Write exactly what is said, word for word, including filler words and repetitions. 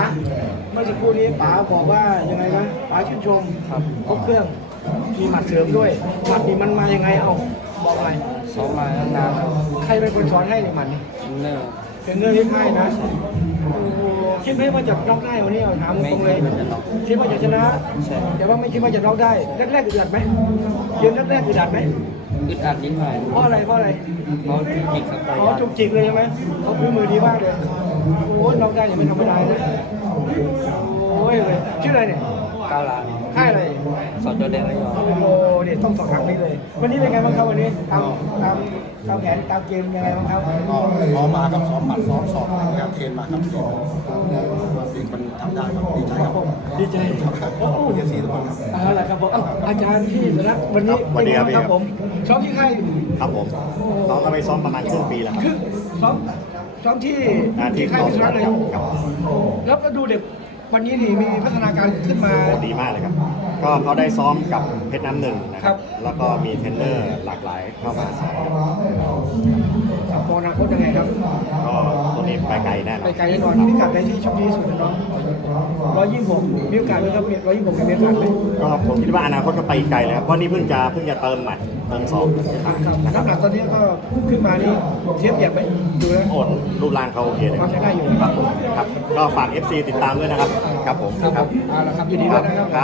เมื่อสักครู่นี้ป๋าบอกว่ายังไงนะป๋าชื่นชมครับครบเครื่องมีหมัดเสริมด้วยหมัดนี่มันมายังไงเอ้าบอกหน่อยซ้อมมานานครับใครเป็นคนสอนให้ในหมัดนี่เนิ่มเป็นเรื่องที่ง่ายนะโอ้โหคิดไหมว่าจะน็อกได้วันนี้เอาถามตรงเลยไม่คิดว่าจะน็อกคิดว่าจะชนะใช่แต่ว่าไม่คิดว่าจะน็อกได้แรกๆอึดอัดไหมเกมแรกๆอึดอัดไหมอึดอัดนิดหน่อยเพราะอะไรเพราะอะไรเพราะจุกจิกครับอ๋อจุกจิกเลยใช่ไหมเขาพื้นมือดีมากเลยโอ้ยน็อกได้ยังไม่ธรรมดานะโอ้ยเลยชื่ออะไรเนี่ยเก้าล้านค่ายอะไรสอนโจแดงระยองโอ้เด็ดต้องสองครั้งนี้เลย วันนี้เป็นไงบ้างครับวันนี้ตามตามตามแผนตามเกมยังไงบ้างครับก็ซ้อมมาครับซ้อมหมัดซ้อมสอบนะครับเทรนมาครับเด็กมันทำได้ครับดีใจครับดีใจครับโอ้โหเอฟซีทุกคนครับเอาละครับผมเอ้าอาจารย์ที่รักวันนี้วันนี้ครับเป็นไงางผมซ้อมที่ค่ายครับผมน้องก็ไปซ้อมประมาณครึ่งปีแล้วครับคือซ้อมซ้อมที่อ่าที่ที่ค่ายพิศนุเลยครับแล้วก็ดูเด็กวันนี้นี่มีพัฒนาการขึ้นมาโอ้ดีมากเลยครับ ก็เขาได้ซ้อมกับเพชรน้ำหนึ่งนะคครัรับ บ แล้วก็มีเทรนเนอร์หลากหลายเข้ามาสอนครับครับมองอนาคตยังไงครับก็ตัวนี้ไปไกลแน่นอไปนไกลแน่นอนพิกัดในที่ชอบที่สุดนะน้องร้อยยี่สิบหกมีโอกาสไหมครับร้อยยี่สิบหกมีโอกาสไหมก็ผมคิดว่าอนาคตก็ไปไกลเลยครับ เพราะนี่เพิ่งจะเพิ่งจะเติมหมัดเติมสองครับครับนะครัน้ำหนักตอนนี้ก็ขึ้นมานี่เทียบเทียบไหมดูแล้วโอ้รูปร่างเขาโอเคเลยความใช้ได้อยู่ครับผมครับ ก็ฝาก เอฟ ซี ติดตามด้วยนะครับ ครับผมครับผมเอาละครับยินดีด้วยนะครับ